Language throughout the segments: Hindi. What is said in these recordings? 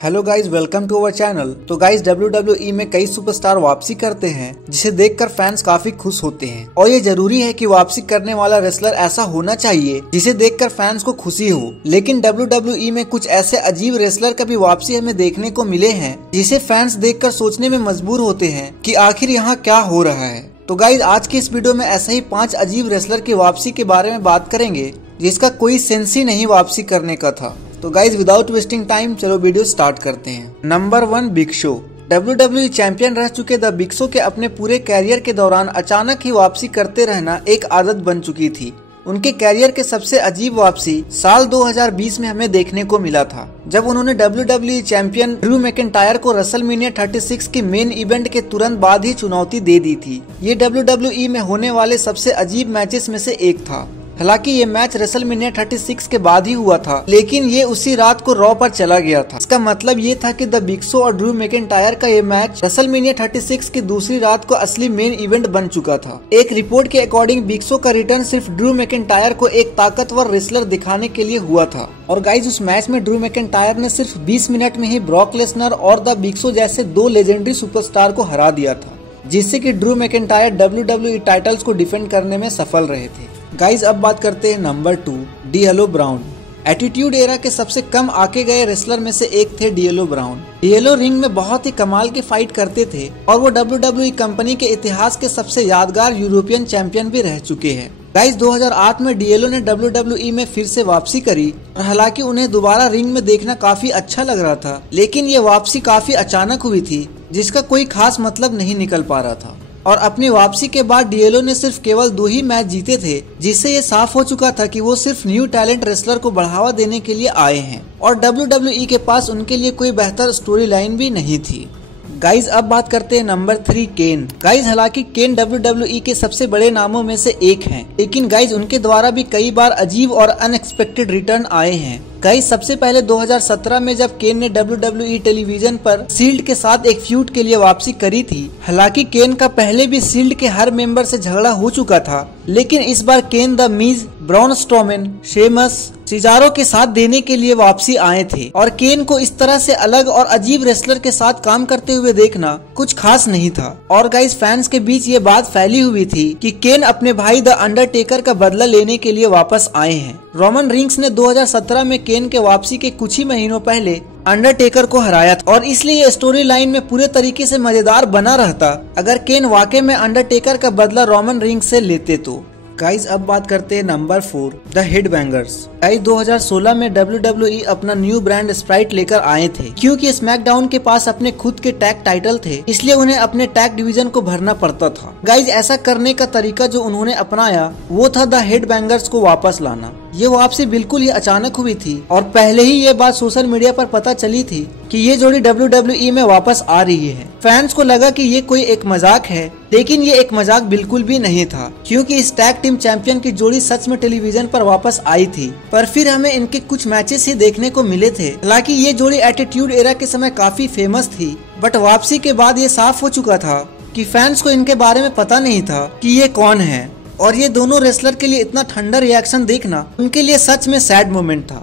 Hello guys, welcome to our channel. तो गाइज WWE में कई सुपरस्टार वापसी करते हैं जिसे देखकर फैंस काफी खुश होते हैं और ये जरूरी है कि वापसी करने वाला रेसलर ऐसा होना चाहिए जिसे देखकर फैंस को खुशी हो। लेकिन WWE में कुछ ऐसे अजीब रेसलर का भी वापसी हमें देखने को मिले हैं जिसे फैंस देखकर सोचने में मजबूर होते हैं कि आखिर यहाँ क्या हो रहा है। तो गाइज आज की इस वीडियो में ऐसे ही 5 अजीब रेसलर की वापसी के बारे में बात करेंगे जिसका कोई सेंस ही नहीं वापसी करने का था। तो गाइज विदाउट वेस्टिंग टाइम चलो वीडियो स्टार्ट करते हैं। Number 1, big show. WWE champion रह चुके द बिग शो के अपने पूरे कैरियर के दौरान अचानक ही वापसी करते रहना एक आदत बन चुकी थी। उनके कैरियर के सबसे अजीब वापसी साल 2020 में हमें देखने को मिला था, जब उन्होंने WWE चैंपियन ड्रू मैकिंटायर को रेसलमेनिया 36 के मेन इवेंट के तुरंत बाद ही चुनौती दे दी थी। ये WWE में होने वाले सबसे अजीब मैचेस में से एक था। हालांकि ये मैच रेसलमेनिया 36 के बाद ही हुआ था, लेकिन ये उसी रात को रॉ पर चला गया था। इसका मतलब ये था कि द बिग शो और ड्रू मैकिंटायर का ये मैच रेसलमेनिया 36 की दूसरी रात को असली मेन इवेंट बन चुका था। एक रिपोर्ट के अकॉर्डिंग बिग शो का रिटर्न सिर्फ ड्रू मैकिंटायर को एक ताकतवर रेसलर दिखाने के लिए हुआ था। और गाइज उस मैच में ड्रू मैकिंटायर ने सिर्फ 20 मिनट में ही ब्रॉक लेसनर और द बिग शो जैसे 2 लेजेंडरी सुपरस्टार को हरा दिया था, जिससे कि ड्रू मैकिंटायर WWE टाइटल्स को डिफेंड करने में सफल रहे थे। गाइज अब बात करते हैं number 2, DLO brown. Attitude era के सबसे कम आके गए रेसलर में से एक थे डीएलओ ब्राउन। डीएलओ रिंग में बहुत ही कमाल की फाइट करते थे और वो WWE कंपनी के इतिहास के सबसे यादगार यूरोपियन चैंपियन भी रह चुके हैं। गाइज 2008 में डीएलओ ने WWE में फिर से वापसी करी और हालांकि उन्हें दोबारा रिंग में देखना काफी अच्छा लग रहा था, लेकिन ये वापसी काफी अचानक हुई थी जिसका कोई खास मतलब नहीं निकल पा रहा था। और अपनी वापसी के बाद डीएलओ ने सिर्फ केवल 2 ही मैच जीते थे, जिससे ये साफ हो चुका था कि वो सिर्फ न्यू टैलेंट रेसलर को बढ़ावा देने के लिए आए हैं और WWE के पास उनके लिए कोई बेहतर स्टोरी लाइन भी नहीं थी। गाइज अब बात करते हैं नंबर 3, केन। गाइज हालांकि केन WWE के सबसे बड़े नामों में से एक हैं, लेकिन गाइज उनके द्वारा भी कई बार अजीब और अनएक्सपेक्टेड रिटर्न आए हैं। गाइज सबसे पहले 2017 में जब केन ने WWE टेलीविजन पर शील्ड के साथ एक फ्यूड के लिए वापसी करी थी। हालांकि केन का पहले भी शील्ड के हर मेंबर से झगड़ा हो चुका था, लेकिन इस बार Kane the Miz, Braun Strowman, Sheamus, Cesaro के साथ देने के लिए वापसी आए थे और केन को इस तरह से अलग और अजीब रेसलर के साथ काम करते हुए देखना कुछ खास नहीं था। और गाइस फैंस के बीच ये बात फैली हुई थी कि केन अपने भाई द अंडरटेकर का बदला लेने के लिए वापस आए हैं। रोमन रिंग्स ने 2017 में केन के वापसी के कुछ ही महीनों पहले अंडरटेकर को हराया था और इसलिए ये स्टोरी लाइन में पूरे तरीके से मजेदार बना रहता अगर केन वाकई में अंडरटेकर का बदला रोमन रिंग्स से लेते तो। गाइज अब बात करते हैं नंबर 4, द हेडबैंगर्स। गाइज 2016 में WWE अपना न्यू ब्रांड स्प्राइट लेकर आए थे। क्योंकि स्मैकडाउन के पास अपने खुद के टैग टाइटल थे, इसलिए उन्हें अपने टैग डिवीजन को भरना पड़ता था। गाइज ऐसा करने का तरीका जो उन्होंने अपनाया वो था द हेडबैंगर्स को वापस लाना। ये वापसी बिल्कुल ही अचानक हुई थी और पहले ही ये बात सोशल मीडिया पर पता चली थी कि ये जोड़ी WWE में वापस आ रही है। फैंस को लगा कि ये कोई एक मजाक है, लेकिन ये एक मजाक बिल्कुल भी नहीं था, क्योंकि इस टैग टीम चैंपियन की जोड़ी सच में टेलीविजन पर वापस आई थी। पर फिर हमें इनके कुछ मैचेस ही देखने को मिले थे। हालांकि ये जोड़ी एटीट्यूड एरा के समय काफी फेमस थी, बट वापसी के बाद ये साफ हो चुका था कि फैंस को इनके बारे में पता नहीं था कि ये कौन है। और ये दोनों रेसलर के लिए इतना ठंडा रिएक्शन देखना उनके लिए सच में सैड मोमेंट था।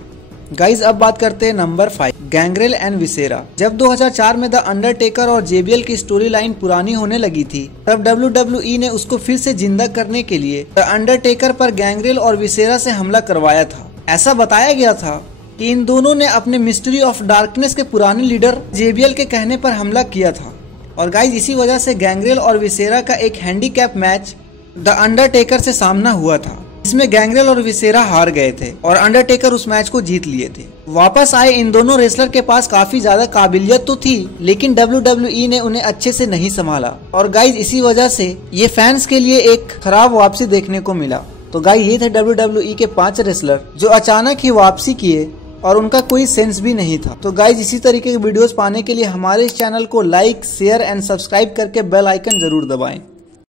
गाइज अब बात करते हैं नंबर 5, गैंग्रेल एंड विसेरा। जब 2004 में द अंडरटेकर और JBL की स्टोरी लाइन पुरानी होने लगी थी, तब WWE ने उसको फिर से जिंदा करने के लिए द अंडरटेकर पर गैंग्रेल और विसेरा से हमला करवाया था। ऐसा बताया गया था कि इन दोनों ने अपने मिस्ट्री ऑफ डार्कनेस के पुराने लीडर JBL के कहने पर हमला किया था। और गाइज इसी वजह से गैंग्रेल और विसेरा का एक हैंडीकैप मैच द अंडरटेकर से सामना हुआ था, इसमें गैंग्रेल और विसेरा हार गए थे और अंडरटेकर उस मैच को जीत लिए थे। वापस आए इन दोनों रेसलर के पास काफी ज्यादा काबिलियत तो थी, लेकिन WWE ने उन्हें अच्छे से नहीं संभाला और गाइज इसी वजह से ये फैंस के लिए एक खराब वापसी देखने को मिला। तो गाइज ये थे WWE के 5 रेसलर जो अचानक ही वापसी किए और उनका कोई सेंस भी नहीं था। तो गाइज इसी तरीके के वीडियोस पाने के लिए हमारे इस चैनल को लाइक, शेयर एंड सब्सक्राइब करके बेल आइकन जरूर दबाएं।